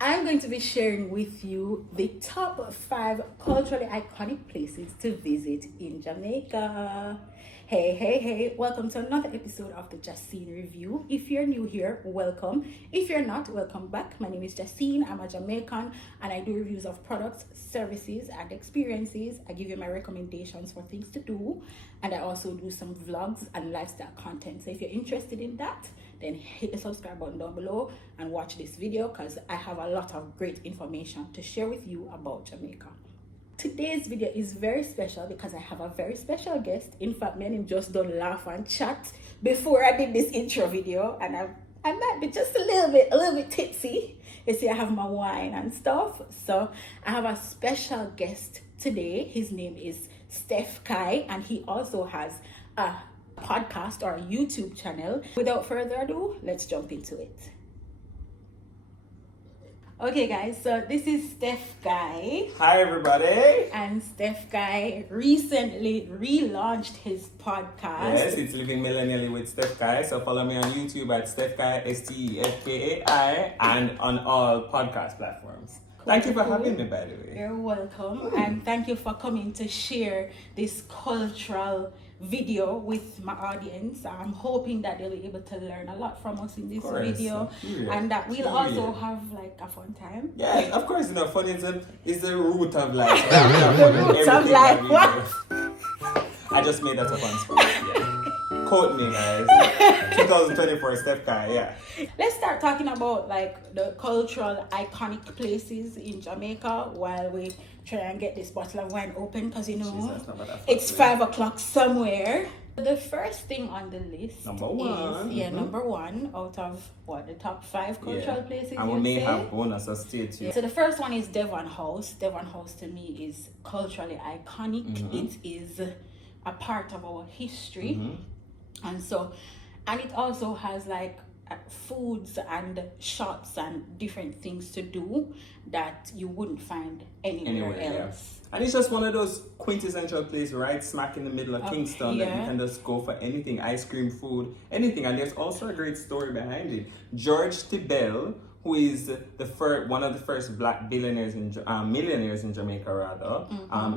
I'm going to be sharing with you the top 5 culturally iconic places to visit in Jamaica. Hey, welcome to another episode of the Jacine Review. If you're new here, welcome. If you're not, welcome back. My name is Jacine. I'm a Jamaican and I do reviews of products, services, and experiences. I give you my recommendations for things to do, and I also do some vlogs and lifestyle content. So if you're interested in that, then hit the subscribe button down below and watch this video because I have a lot of great information to share with you about Jamaica. Today's video is very special because I have a very special guest. In fact, me and him just done laugh and chat before I did this intro video, and I might be just a little bit tipsy. You see, I have my wine and stuff. So I have a special guest today. His name is Steph Kai, and he also has a podcast or a YouTube channel. Without further ado, let's jump into it. Okay guys, so this is Steph Guy. Hi everybody. And Steph Guy recently relaunched his podcast. Yes, it's Living Millennially with Steph Kai. So follow me on YouTube at Steph Kai, STEFKAI, and on all podcast platforms. Thank you for having me, by the way. You're welcome. And thank you for coming to share this cultural video with my audience. I'm hoping that they'll be able to learn a lot from us in this video, and that we'll also have like a fun time. Yeah, of course, fun is the root of life. The root of life. What? I just made that up on spot. Yeah. Quote me, guys. 2024 Steph Kai, yeah. Let's start talking about like the cultural iconic places in Jamaica while we try and get this bottle of wine open, because it's 5 o'clock somewhere. The first thing on the list number one. Number one out of the top 5 cultural places. And we may have bonus, so stay tuned. So the first one is Devon House. Devon House to me is culturally iconic. It is a part of our history, and it also has like foods and shops and different things to do that you wouldn't find anywhere else. Yeah. And it's just one of those quintessential places right smack in the middle of Kingston that you can just go for anything, ice cream, food, anything. And there's also a great story behind it. George Tibell, who is one of the first black millionaires in Jamaica, rather,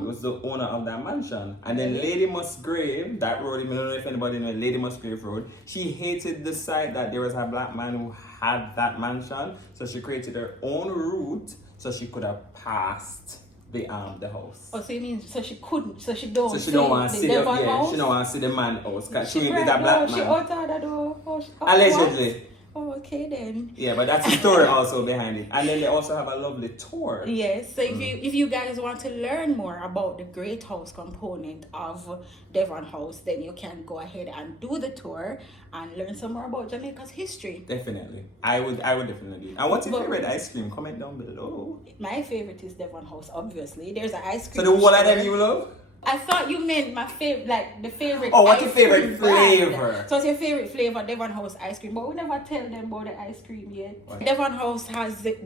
was the owner of that mansion. And then Lady Musgrave, that road, I don't know if anybody knows Lady Musgrave Road, she hated the sight that there was a black man who had that mansion, so she created her own route so she could have passed the house. Oh, so you mean so she don't she don't want to see the house? She don't want to see the man house because she needed a black man. She outside the door. Allegedly. What? Oh, okay then. Yeah, but that's the story also behind it. And then they also have a lovely tour. Yes, so if you guys want to learn more about the Great House component of Devon House, then you can go ahead and do the tour and learn some more about Jamaica's history. Definitely. I would definitely. And what's your favorite ice cream? Comment down below. My favorite is Devon House, obviously. There's an ice cream. So the one of them you love? I thought you meant my favorite, like the favorite. Oh, what's your favorite flavor? So what's your favorite flavor? Devon House ice cream, but we never tell them about the ice cream yet. What? Devon House has the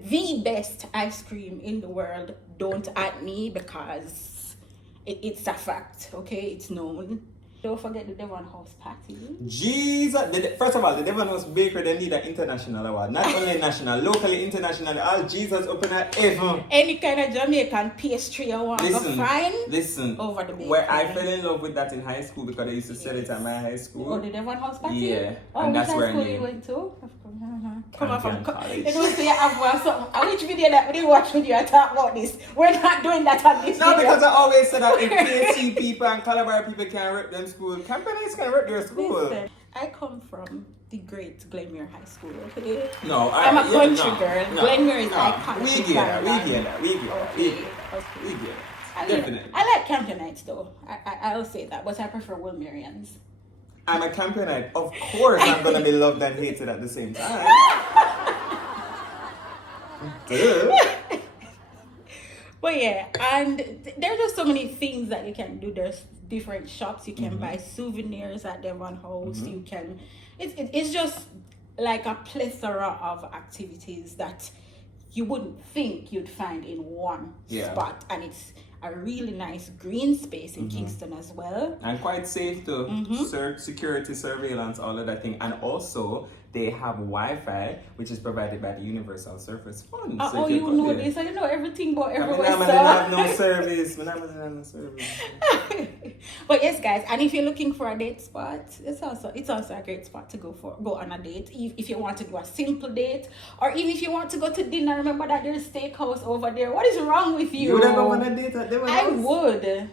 best ice cream in the world. Don't at me because it's a fact. Okay, it's known. Don't forget the Devon House patty. Jesus! First of all, the Devon House Bakery, they need an international award. Not only national, locally, international. All Jesus open at heaven. Any kind of Jamaican pastry you want to find. Listen. Over the bakery. Where I fell in love with that in high school because they used to sell it at my high school. Oh, the Devon House patty? Yeah. Oh, and that's where I knew. You went to? Come on from college. It was you have something. Which video that we watch with you and talk about this? We're not doing that on this video. No, because I always said that if PhD people and Calabar people can rep them school, companies can rep their school. Listen, I come from the great Glenmere High School, okay? No, I'm a country girl. No, Glenmere is iconic. We get that. Definitely. I like Campionites though. I'll say that, but I prefer Wilmerians. I'm a Campionite. Of course I'm going to be loved and hated at the same time. But yeah, and there are just so many things that you can do. There's different shops. You can buy souvenirs at Devon House. You can, it's just like a plethora of activities that you wouldn't think you'd find in one spot. And it's a really nice green space in Kingston as well. And quite safe to security surveillance, all of that thing. And also, they have Wi-Fi, which is provided by the Universal Service Fund. So you know this. I know everything about everywhere. I have no service. I have no service. But yes, guys, and if you're looking for a date spot, it's also a great spot to go on a date. If you want to do a simple date, or even if you want to go to dinner, remember that there's steakhouse over there. What is wrong with you? You would ever want a date at Devon House? I would.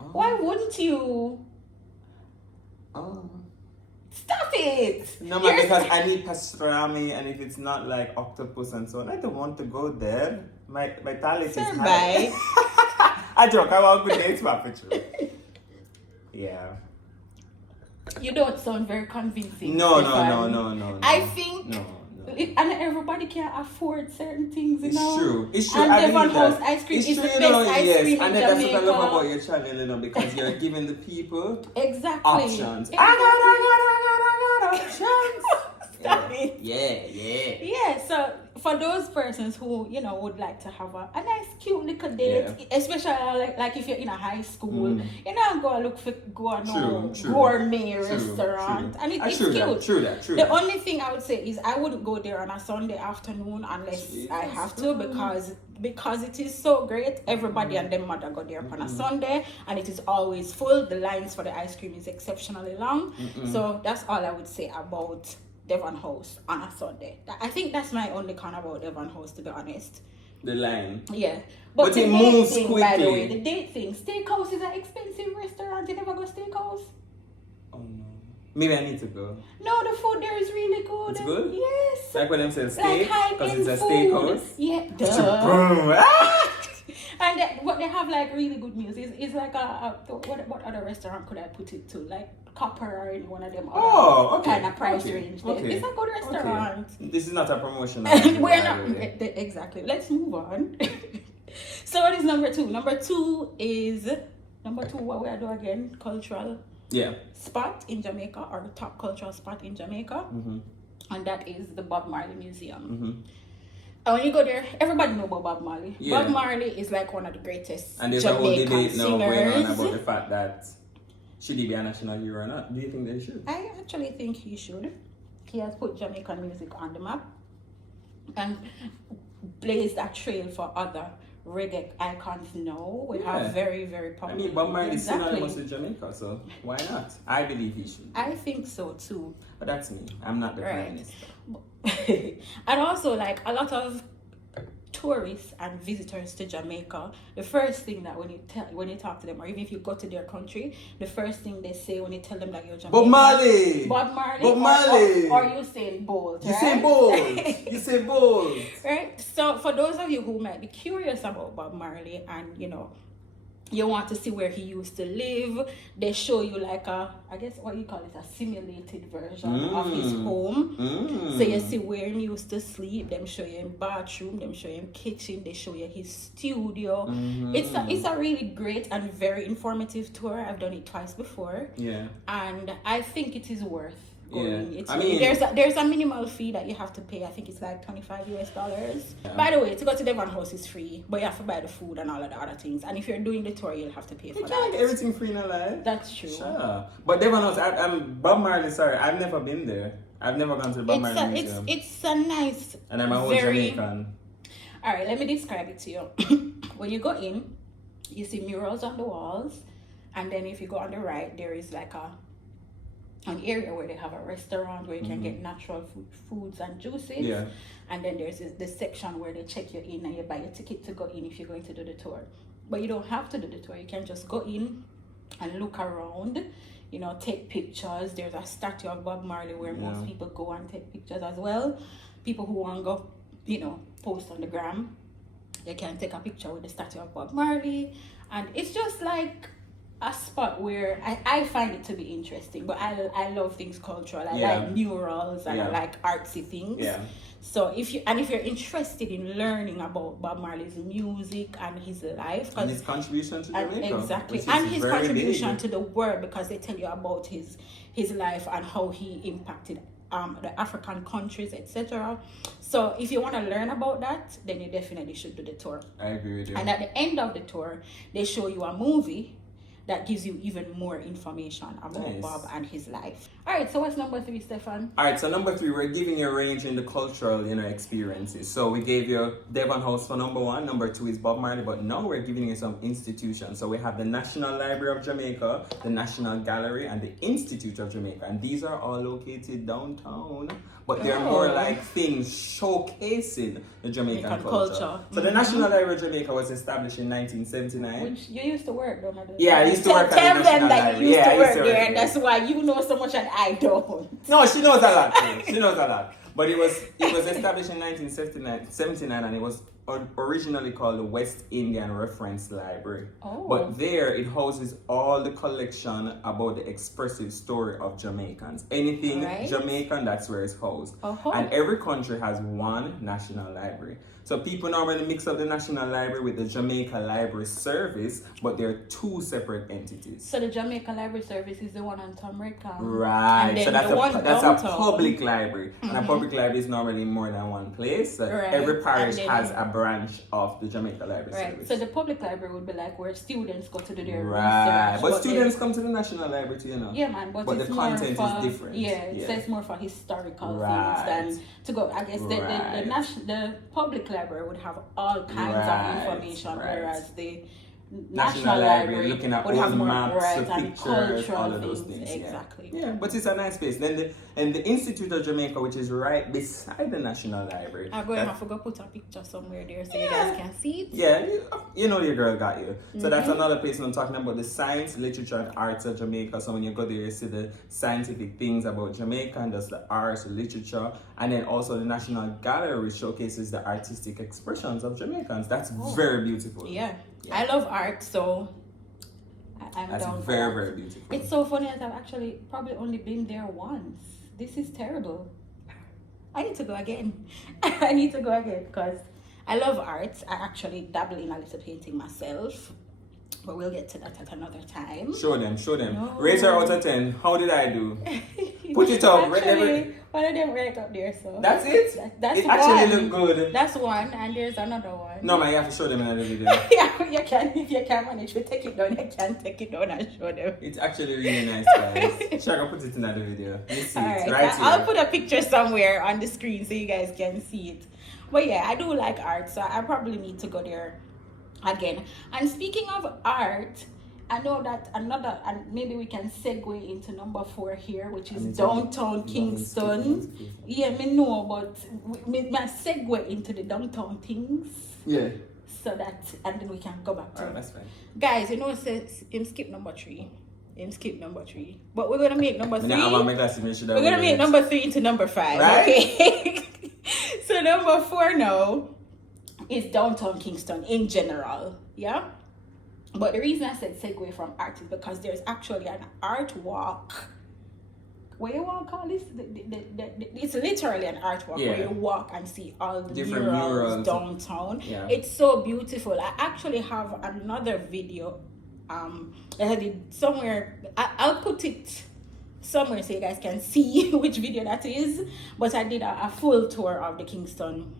Oh. Why wouldn't you? Oh. Stop it! No, man, because I need pastrami, and if it's not like octopus and so on, I don't want to go there. My talent is high. I joke, I want good dates, for sure. Yeah. You don't sound very convincing. No. I think no. And everybody can afford certain things, you know. It's true. And Devon House ice cream is the best ice cream in and Jamaica. that's what I love about your channel, you know, because you're giving the people options. Exactly. I got options. Stop it. Yeah. So for those persons who, you know, would like to have a nice cute little date, especially like if you're in a high school, you know, go on a gourmet restaurant. And it's cute. True that. The only thing I would say is I wouldn't go there on a Sunday afternoon unless I have to, because it is so great. Everybody and their mother go there on a Sunday, and it is always full. The lines for the ice cream is exceptionally long. So that's all I would say about Devon House on a Sunday. I think that's my only con about Devon House, to be honest. The line. Yeah. But the it moves thing, quickly. By the way, the date thing. Steakhouse is an expensive restaurant. You never go steakhouse? Oh no. Maybe I need to go. No, the food there is really good. It's good? Yes. Like when them say steak? Because it's a food. steakhouse? Yeah, duh. And what they have like really good meals. It's like what other restaurant could I put it to? Like Copper or any one of them other kind of price range. Okay. It's a good restaurant. Okay. This is not a promotion. We're not exactly. Let's move on. So what is number two? Number two, what we are doing again? Cultural spot in Jamaica, or the top cultural spot in Jamaica. And that is the Bob Marley Museum. And when you go there, everybody know about Bob Marley. Bob Marley is like one of the greatest and there's Jamaican a whole debate now going on singers. about the fact that should he be a national hero or not? Do you think they should? I actually think he should. He has put Jamaican music on the map and blazed a trail for other reggae icons now. We have very, very popular. I mean, Bob Marley is synonymous with Jamaica, so why not? I believe he should. I think so too. But that's me. I'm not the Prime Minister. And also, like, a lot of tourists and visitors to Jamaica, the first thing that when you talk to them, or even if you go to their country, the first thing they say when you tell them that you're Jamaican, Bob Marley, or you say bold, right? You say bold. Right? So for those of you who might be curious about Bob Marley, and you know, you want to see where he used to live, they show you like a simulated version of his home. So you see where he used to sleep, them show you him bathroom, them show you him kitchen, they show you his studio. It's a really great and very informative tour. I've done it twice before. Yeah. And I think it is worth going. Yeah. There's a minimal fee that you have to pay. I think it's like $25 US. Yeah. By the way, to go to Devon House is free, but you have to buy the food and all of the other things. And if you're doing the tour, you'll have to pay for that. You can't get everything free in life. That's true. Sure. But Devon House, I'm Bob Marley. Sorry, I've never been there. I've never gone to the Bob Marley Museum. It's a nice. And I'm a whole Jamaican. All right, let me describe it to you. When you go in, you see murals on the walls, and then if you go on the right, there is like an area where they have a restaurant where you can get natural foods and juices. Yeah. And then there's this section where they check you in and you buy a ticket to go in if you're going to do the tour. But you don't have to do the tour. You can just go in and look around, you know, take pictures. There's a statue of Bob Marley where most people go and take pictures as well. People who want to go, you know, post on the gram, they can take a picture with the statue of Bob Marley. And it's just like a spot where I find it to be interesting, but I love things cultural. I like murals and I like artsy things. Yeah. So if you're interested in learning about Bob Marley's music and his life and his contribution to Jamaica, exactly, and his contribution to the world, because they tell you about his life and how he impacted the African countries, etc. So if you want to learn about that, then you definitely should do the tour. I agree with you. And at the end of the tour, they show you a movie. that gives you even more information about Nice. Bob and his life. All right, so what's number 3, Stefan? All right, so number 3, we're giving you a range in the cultural, experiences. So we gave you Devon House for number 1. Number 2 is Bob Marley, but now we're giving you some institutions. So we have the National Library of Jamaica, the National Gallery, and the Institute of Jamaica, and these are all located downtown. But they're more like things showcasing the Jamaican culture. So the National Library of Jamaica was established in 1979. Which you used to work, don't you? Yeah, I used to work at the Tell National them that Library. you used to I work there, and that's why you know so much and I don't. No, she knows a lot. She knows a lot. But it was established in 1979, and it was originally called the West Indian Reference Library. Oh. But there it houses all the collection about the expressive story of Jamaicans. Anything Jamaican, that's where it's housed. And every country has one national library. So people normally mix up the National Library with the Jamaica Library Service, but they're 2 separate entities. So the Jamaica Library Service is the one on Tomreka. Right. So that's a public library. Mm-hmm. And a public library is normally in more than one place. So every parish has a branch of the Jamaica Library Service. So the public library would be like where students go to do their research. But students then, come to the National Library too, Yeah, man. But the content is different. So it's more for historical things than to go. I guess the public library would have all kinds of information, whereas the National Library looking at would all have the more maps, the and pictures, all of cultural those things. Exactly. Yeah, but it's a nice place. Then the Institute of Jamaica, which is right beside the National Library. I'm going to have to go put a picture somewhere there so you guys can see it. Yeah, you know your girl got you. So that's another place I'm talking about, the science, literature, and arts of Jamaica. So when you go there, you see the scientific things about Jamaica, and that's the arts, the literature, and then also the National Gallery showcases the artistic expressions of Jamaicans. That's very beautiful. Yeah. I love art, so I'm That's down very, very beautiful. It's so funny that I've actually probably only been there once. This is terrible. I need to go again. I need to go again because I love art. I actually dabble in a little painting myself. But we'll get to that at another time. Show them. No. Rate her out of 10. How did I do? Put it up. Actually, one of them right up there, so. That's it? That's it one. actually look good. That's one, and there's another one. No, man, you have to show them another video. Yeah, you can. If you can manage to take it down, you can take it down and show them. It's actually really nice, guys. Sure, I'll put it in another video. You see it right here. I'll put a picture somewhere on the screen so you guys can see it. But yeah, I do like art, so I probably need to go there again. And speaking of art, I know that and maybe we can segue into number 4 here, which is downtown Kingston. Yeah, me know, but we might segue into the downtown things. Yeah. So that, and then we can go back to it. That's fine. Guys, you know, him skip number 3. But we're gonna make number 3. We're gonna make number 3 into number 5. Right? Okay. So number 4 now is downtown Kingston in general. Yeah. But the reason I said segue from art is because there's actually an art walk. What you want to call this? It's literally an art walk where you walk and see all the different murals downtown. Yeah. It's so beautiful. I actually have another video. I had it somewhere. I'll put it somewhere so you guys can see which video that is. But I did a full tour of the Kingston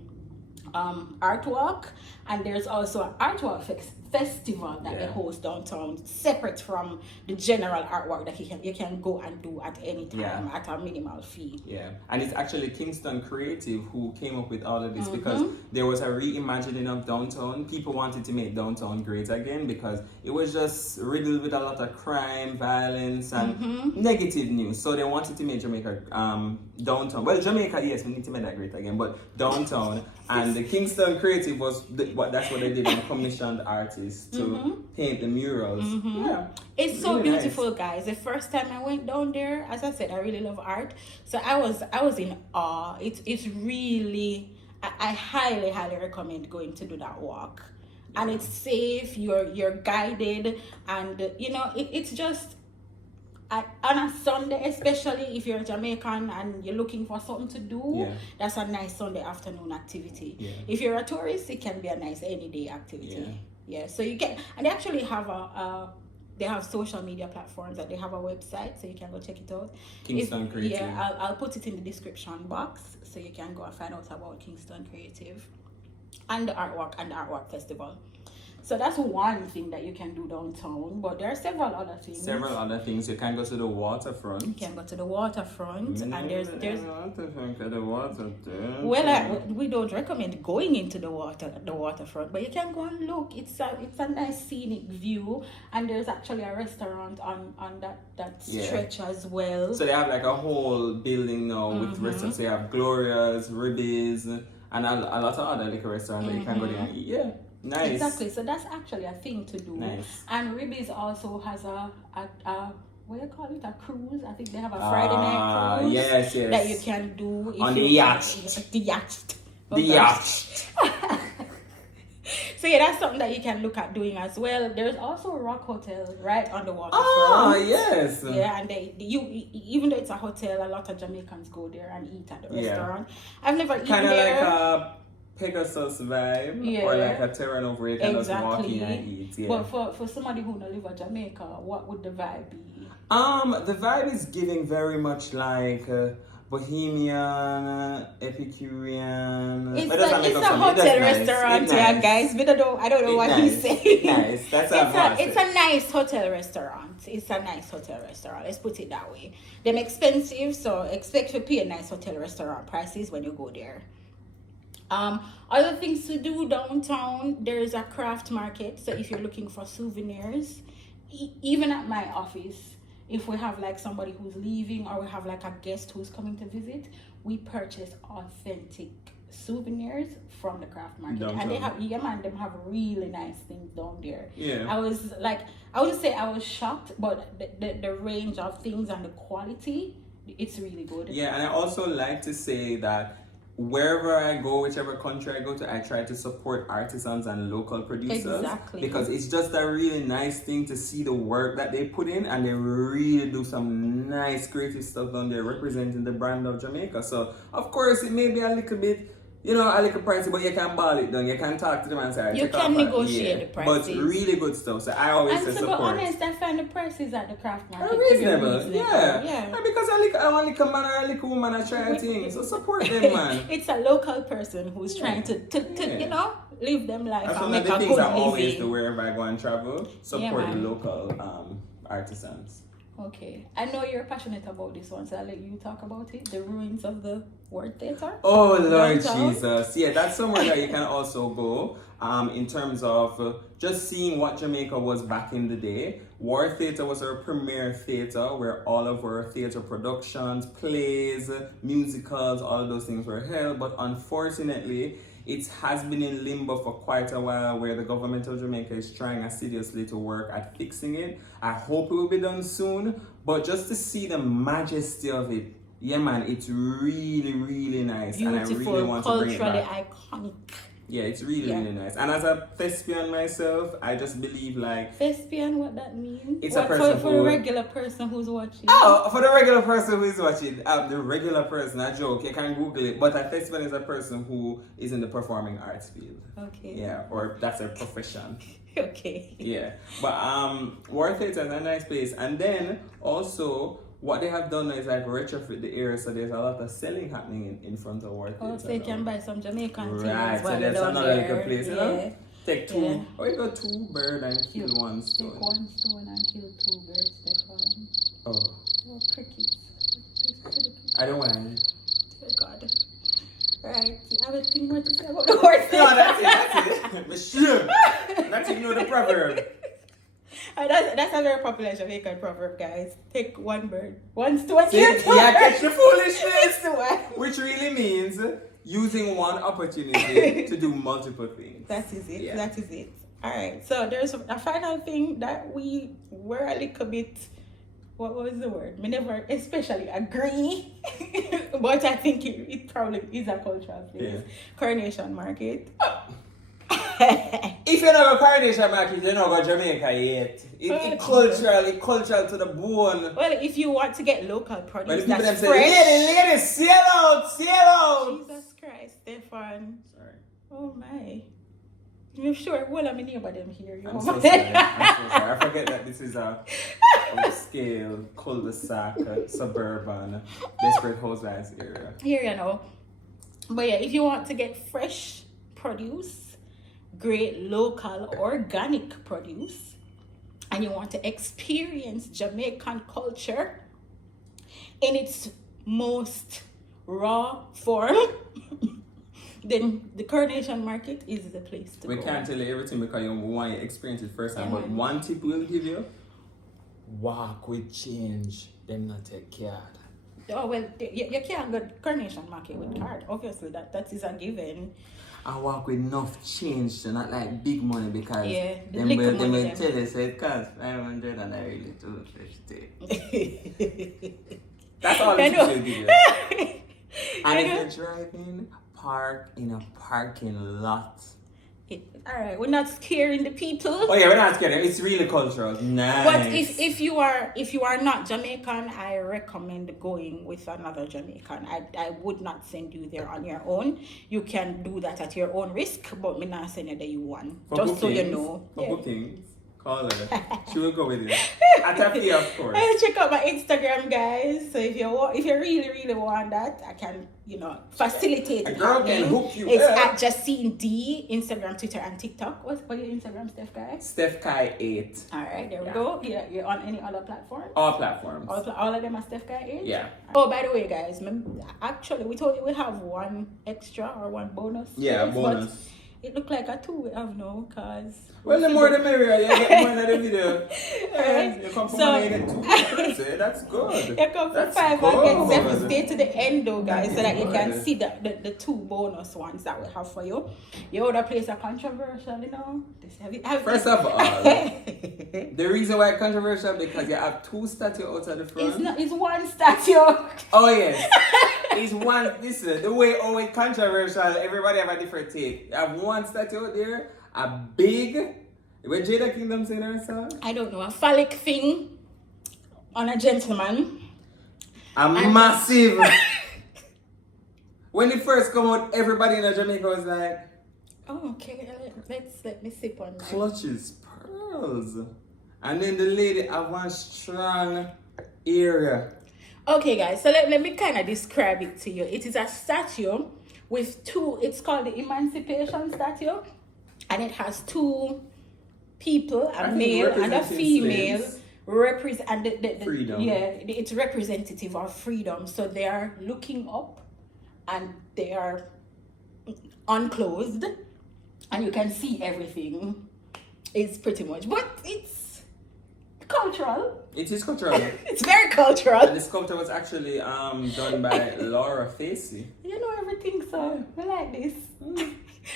art walk, and there's also an art walk festival that they host downtown, separate from the general artwork that you can go and do at any time at a minimal fee. Yeah, and it's actually Kingston Creative who came up with all of this because there was a reimagining of downtown. People wanted to make downtown great again because it was just riddled with a lot of crime, violence, and negative news. So they wanted to make Jamaica downtown. Well, Jamaica, yes, we need to make that great again, but downtown. And the Kingston Creative was that's what they did, and commissioned artists to paint the murals. Yeah, it's so really beautiful, guys. The first time I went down there, as I said, I really love art, so I was in awe. It's really, I highly recommend going to do that walk, and it's safe. You're guided, and you know it's just. On a Sunday, especially if you're Jamaican and you're looking for something to do, that's a nice Sunday afternoon activity. Yeah. If you're a tourist, it can be a nice any day activity. Yeah. So you can, and they actually have they have social media platforms, and they have a website, so you can go check it out. Kingston Creative. Yeah, I'll put it in the description box, so you can go and find out about Kingston Creative and the artwork Festival. So that's one thing that you can do downtown, but there are several other things. You can go to the waterfront. You can go to the waterfront, and there's we don't recommend going into the waterfront, but you can go and look. It's a nice scenic view, and there's actually a restaurant on that stretch as well. So they have like a whole building now with restaurants. They have Gloria's, Ribby's, and a lot of other liquor restaurants that you can go there and eat. Yeah. Nice. Exactly. So that's actually a thing to do. Nice. And Ribby's also has a what do you call it? A cruise. I think they have a Friday night cruise. Yes. That you can do on the yacht. The yacht. The yacht. So yeah, that's something that you can look at doing as well. There's also a Rock Hotel right on the waterfront. Yes. Yeah, and even though it's a hotel, a lot of Jamaicans go there and eat at the restaurant. I've never eaten there. Kind of like a Pegasus vibe, or like a Terran over here, kind of walking and eat. Yeah. But for somebody who don't live in Jamaica, what would the vibe be? The vibe is giving very much like Bohemian, Epicurean. It's a hotel restaurant, yeah, guys. I don't know what he's saying. Nice. It's a nice hotel restaurant. It's a nice hotel restaurant. Let's put it that way. They're expensive, so expect to pay nice hotel restaurant prices when you go there. Other things to do downtown, there is a craft market. So if you're looking for souvenirs, even at my office, if we have like somebody who's leaving or we have like a guest who's coming to visit, we purchase authentic souvenirs from the craft market. Downtown. And they have really nice things down there. Yeah. I wouldn't say I was shocked, but the range of things and the quality, it's really good. Yeah, and I also like to say that wherever I go, whichever country I go to, I try to support artisans and local producers. Exactly. Because it's just a really nice thing to see the work that they put in, and they really do some nice creative stuff down there representing the brand of Jamaica. So, of course, it may be a little bit, a little pricey, but you can ball it down. You can talk to them and say, you can negotiate the prices. But really good stuff. So I always say support. And to be honest, I find the prices at the craft market reasonable. Yeah. And because I want a man or a little woman to try a thing. So support them, man. It's a local person who's trying to live them life. That's one of the things I always do wherever I go and travel. Support the local artisans. Okay. I know you're passionate about this one, so I'll let you talk about it. The ruins of the World Theatre. Oh, Lord Jesus. Yeah, that's somewhere that you can also go in terms of just seeing what Jamaica was back in the day. War Theatre was our premier theatre where all of our theatre productions, plays, musicals, all of those things were held. But unfortunately, it has been in limbo for quite a while, where the government of Jamaica is trying assiduously to work at fixing it. I hope it will be done soon, but just to see the majesty of it, yeah, man, it's really, really nice. Beautiful, and I really want to bring it back. Iconic. Yeah, it's really, really nice. And as a thespian myself, I just believe like... Thespian, what that means? It's a person for the regular person who's watching. Oh, for the regular person who is watching. The regular person, a joke, you can Google it. But a thespian is a person who is in the performing arts field. Okay. Yeah, or that's a profession. Okay. Yeah. But War Theatre is a nice place. And then also... what they have done is like retrofit the area, so there's a lot of selling happening in front of War Theatre. Oh, so you can buy some Jamaican things. Right, so that's another little place, you know? Take two, or you got 2 birds and kill 1 stone. Take 1 stone and kill 2 birds, Stefan. Oh, crickets. I don't mind. Dear God. Right, you have a thing more to say about the War Theatre? No, that's it. Monsieur, let's ignore the proverb. That's a very popular Jamaican proverb, guys. Take 1 bird, 1 stone. Yeah, catch the foolishness. Which really means using one opportunity to do multiple things. That is it. Yeah. That is it. All right. So there's a final thing that we were a little bit. What was the word? We never especially agree, but I think it probably is a cultural place. Yeah. Coronation Market. If you're not a Coronation Market, you're not going to Jamaica yet. It's cultural to the bone. Well, if you want to get local produce, but that's fresh. Ladies, sail out. Jesus Christ, Stefan. Sorry. Oh my. You're sure? Well, I'm near them here. I'm so sorry. I forget that this is a upscale, cul-de-sac, suburban, Desperate Housewives area. Here, you know. But yeah, if you want to get fresh produce, great local organic produce and you want to experience Jamaican culture in its most raw form, then the Coronation Market is the place to go. We can't tell you everything because you want to experience it first time. But one tip we'll give you: walk with change, then not take card. Oh well, you can't go Coronation Market with card. Obviously, that is a given. I walk with enough change, so not like big money because them will tell you say it costs 500 and I really 250. That's all they should give you. And if you're driving, park in a parking lot. Alright, we're not scaring the people. Oh yeah, we're not scaring. It's really cultural. Nice. But if you are not Jamaican, I recommend going with another Jamaican. I would not send you there on your own. You can do that at your own risk, but me not send you there you want. For just bookings, so you know. For bookings, call her. She will go with you. At a fee, of course. Check out my Instagram, guys. So if you really want that, I can facilitate it. A girl can hook you. It's at Justine D, Instagram, Twitter, and TikTok. What's your Instagram, Steph Kai? Steph Kai 8. All right, there we go. You're on any other platform? All platforms. All of them are Steph Kai 8? Yeah. Oh, by the way, guys, actually, we told you we have one extra or one bonus. Yeah, bonus. But it looked like a 2 we have now, because... Well, the more the merrier. You get more than the video. Right. You come from money, you get 2. That's good. You come from 5 and get 7. Stay to the end, though, guys, so that you can see the 2 bonus ones that we have for you. Your other place are controversial, you know. First of all, the reason why it's controversial because you have 2 statues outside the front. It's one statue. Oh yes. It's one. Listen, the way always controversial. Everybody have a different take. You have one statue out there, a big. What Jada Kingdom saying her song? I don't know, a phallic thing on a gentleman. Massive. When it first come out, everybody in Jamaica was like, "Oh, okay, let me sip on that." Clutches pearls, and then the lady have one strong area. Okay, guys, so let me kind of describe it to you. It is a statue with 2, it's called the Emancipation Statue, and it has 2 people, a male and a female, represent the freedom. Yeah, it's representative of freedom. So they are looking up and they are unclothed, and you can see everything. It's pretty much, but it's cultural. It is cultural. It's very cultural. And the sculpture was actually done by Laura Facey. You know everything, so I like this.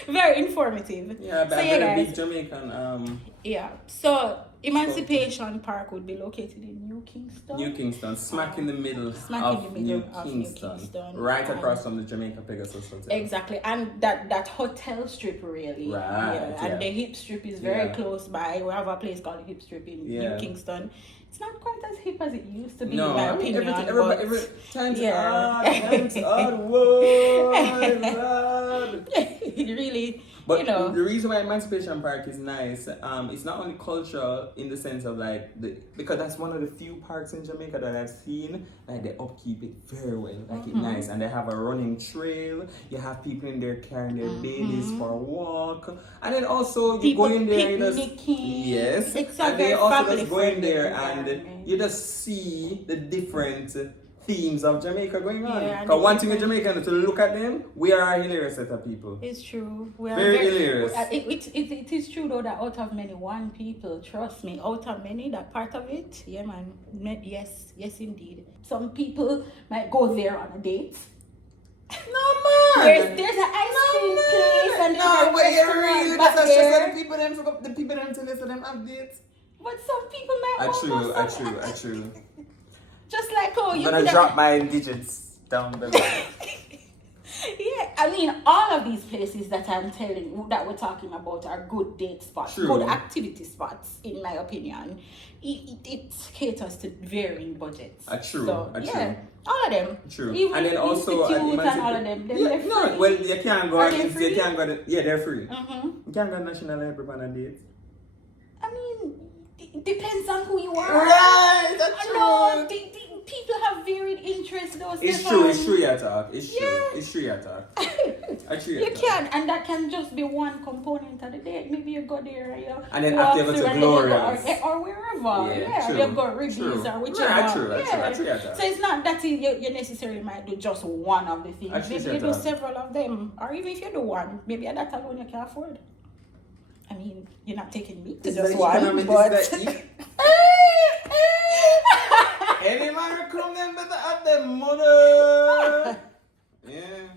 Very informative. Yeah, but so, very big Jamaican. Yeah. So Emancipation Park would be located in New Kingston. New Kingston, smack in the middle of New Kingston. Right across from the Jamaica Pegasus Hotel. Exactly. And that hotel strip really. Right. Yeah. And the hip strip is very close by. We have a place called the hip strip in New Kingston. It's not quite as hip as it used to be, in my opinion. Every time's odd, whoa, it really, but the reason why Emancipation Park is nice, it's not only cultural in the sense of because that's one of the few parks in Jamaica that I've seen, like they upkeep it very well, it's nice, and they have a running trail. You have people in there carrying their babies for a walk, and then also you go in there and they also just go in there and you just see the different themes of Jamaica going on. Because one thing with Jamaica, to look at them, we are a hilarious set of people. It's true. We are very hilarious. It is true though that out of many, one people, trust me, out of many, that part of it, yeah man, yes indeed. Some people might go there on a date. No man. There's an ice cream place and there's a restaurant back there. The people them tell us that them have dates. But some people might want True. Just like I'm gonna drop my digits down below. Yeah, I mean, all of these places that we're talking about are good date spots, good activity spots, in my opinion. It caters to varying budgets. True. All of them. True. Even and then also and all of them. They're free. No, well, you can't go. You can't go. They're free. Mm-hmm. You can't go to National Library on a date. I mean, it depends on who you are. Right, that's true. No, people have varied interests. It's true, you talk. It's true, you talk. You can, and that can just be one component of the date. Maybe you go there, and then after you go to Gloria's or wherever, you go Ribby's or whichever. So it's not that you necessarily might do just one of the things. Maybe you do several of them, or even if you do one, maybe that alone you can afford. I mean, you're not taking me to just one, but. Any man come them better have them mother. Yeah.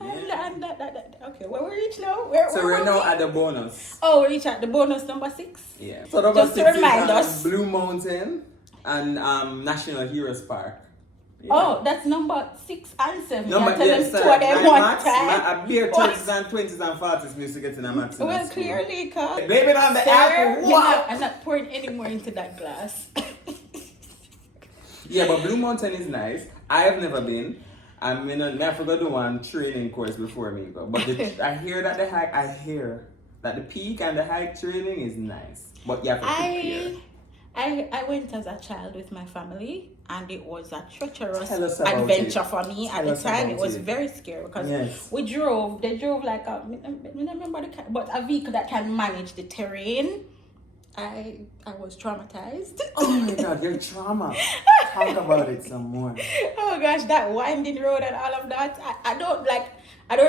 And okay, where we reach now? So we're now at the bonus. Oh, we reach at the bonus number 6. Yeah. So number 6 is Blue Mountain and National Heroes Park. Yeah. Oh, that's number 6 and 7. Number yes, sir. I bear 30s and 20s and 40s music getting a max. Well, clearly, because blame it on the apple. Wow. I'm not pouring any more into that glass. Yeah, but Blue Mountain is nice. I have never been. I forgot to do one training course before me go. But I hear that the peak and the hike training is nice. But you have to prepare. I went as a child with my family, and it was a treacherous adventure for me. At the time, it was very scary because they drove like I remember but a vehicle that can manage the terrain. I was traumatized. Oh my God, your trauma. Talk about it some more. Oh gosh, that winding road and all of that. I don't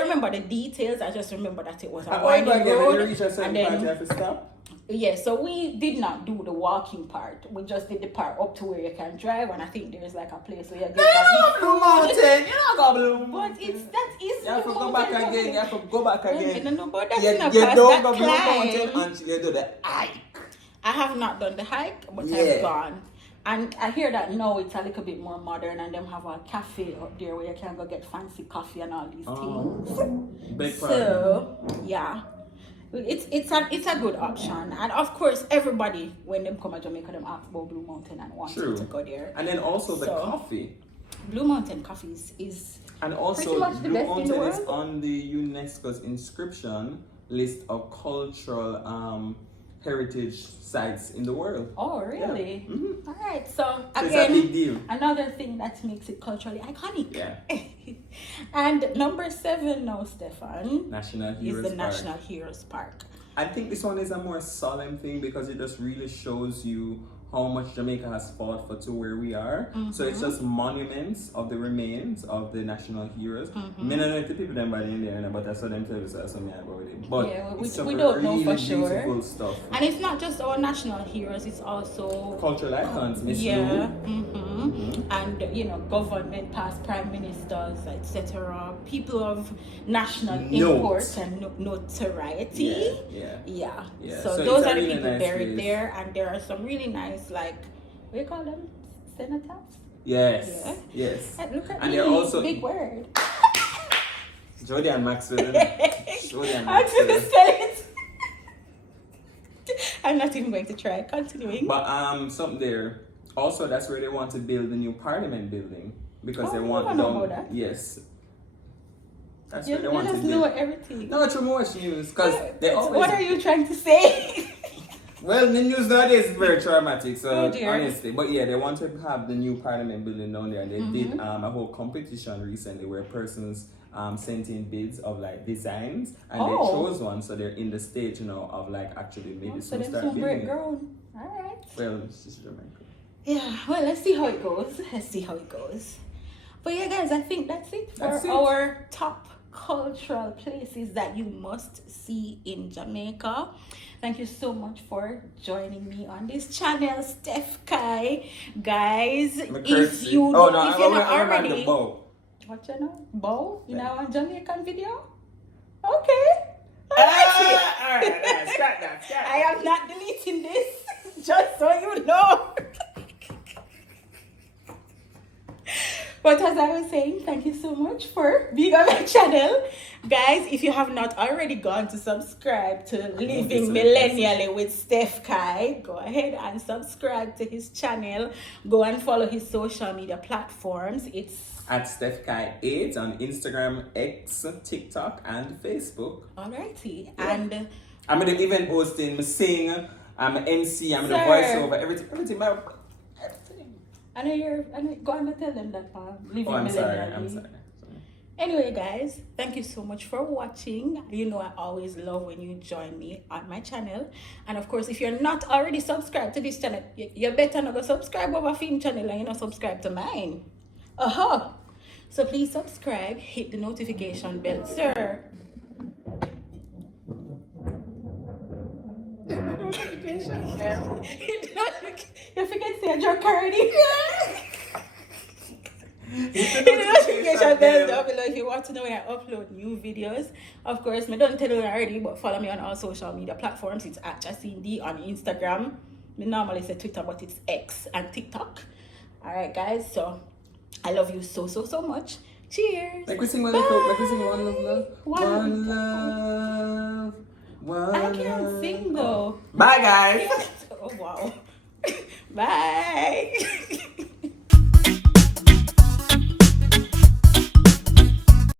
remember the details. I just remember that it was a winding road. When you reach a certain part, you have to stop? Yeah, so we did not do the walking part. We just did the part up to where you can drive, and I think there's like a place where you get Blue Mountain. You're not going Blue Mountain. But that is you have to go back again. You have to go back again. No, but that's not you don't go Blue Mountain until you do the hike. I have not done the hike, but I've gone. And I hear that now it's a little bit more modern, and them have a cafe up there where you can go get fancy coffee and all these things. Big so, yeah. It's a good option, and of course everybody when them come to Jamaica them ask about Blue Mountain and want to go there. And then also the coffee. Blue Mountain coffee is and also pretty much the Blue best Mountain in the world. is on the UNESCO's inscription list of cultural heritage sites in the world. Oh really? Yeah. Mm-hmm. All right, so again, it's a big deal. Another thing that makes it culturally iconic. Yeah. And number 7 now, Stefan, National Heroes is the Park. National Heroes Park. I think this one is a more solemn thing because it just really shows you how much Jamaica has fought for to where we are. Mm-hmm. So it's just monuments of the remains of the national heroes. Mm-hmm. I don't know if the people them by in there, but I saw them tell us something about it. But yeah, it's we don't know for beautiful sure. Stuff. And it's not just our national heroes; it's also cultural icons. Miss yeah, mm-hmm. And government, past prime ministers, etc. People of national import and notoriety. Yeah. So those are the really people buried there, and there are some really nice. Like, what do you call them? Senators? Yes. Look at and they're also big word. Jody and Maxwell. I'm not even going to try. Continuing. But something there. Also, that's where they want to build the new Parliament building because they want to know about that. Yes. That's where they want to build. You just know everything. No, too much news because they always. What are you trying to say? Well, the news nowadays is very traumatic, so honestly. But yeah, they want to have the new Parliament building down there, and they did a whole competition recently where persons sent in bids of like designs, and they chose one, so they're in the stage now of like actually maybe so start building it. All right. Well, it's just Jamaica. Yeah. Well, let's see how it goes. But yeah, guys, I think that's it for our top cultural places that you must see in Jamaica. Thank you so much for joining me on this channel, Steph Kai. Guys, if you're not already... What you know? Bow? You know on Jamaican video? Okay. Alright, start that. I am not deleting this, just so you know. But as I was saying, thank you so much for being on my channel. Guys, if you have not already gone to subscribe to Living Millennially with Steph Kai, go ahead and subscribe to his channel. Go and follow his social media platforms. It's at Steph Kai 8 on Instagram, X, TikTok, and Facebook. Alrighty. Yeah. And I'm the event hosting, I sing, I'm an MC, I'm the voiceover, everything. I know go and tell them that Living Millennially. I'm sorry. Anyway, guys, thank you so much for watching. You know I always love when you join me on my channel. And of course, if you're not already subscribed to this channel, you better not go subscribe over Film channel and you know subscribe to mine. So please subscribe, hit the notification bell, sir. Notification bell. You forget to say a joke already. Hit the notification bell down below if you want to know when I upload new videos. Of course, I don't tell you already, but follow me on all social media platforms. It's at JacineD on Instagram. I normally say Twitter, but it's X and TikTok. Alright, guys, so I love you so much. Cheers. Like we sing one love. One love. I can't sing though. Bye, guys. Oh wow. Bye.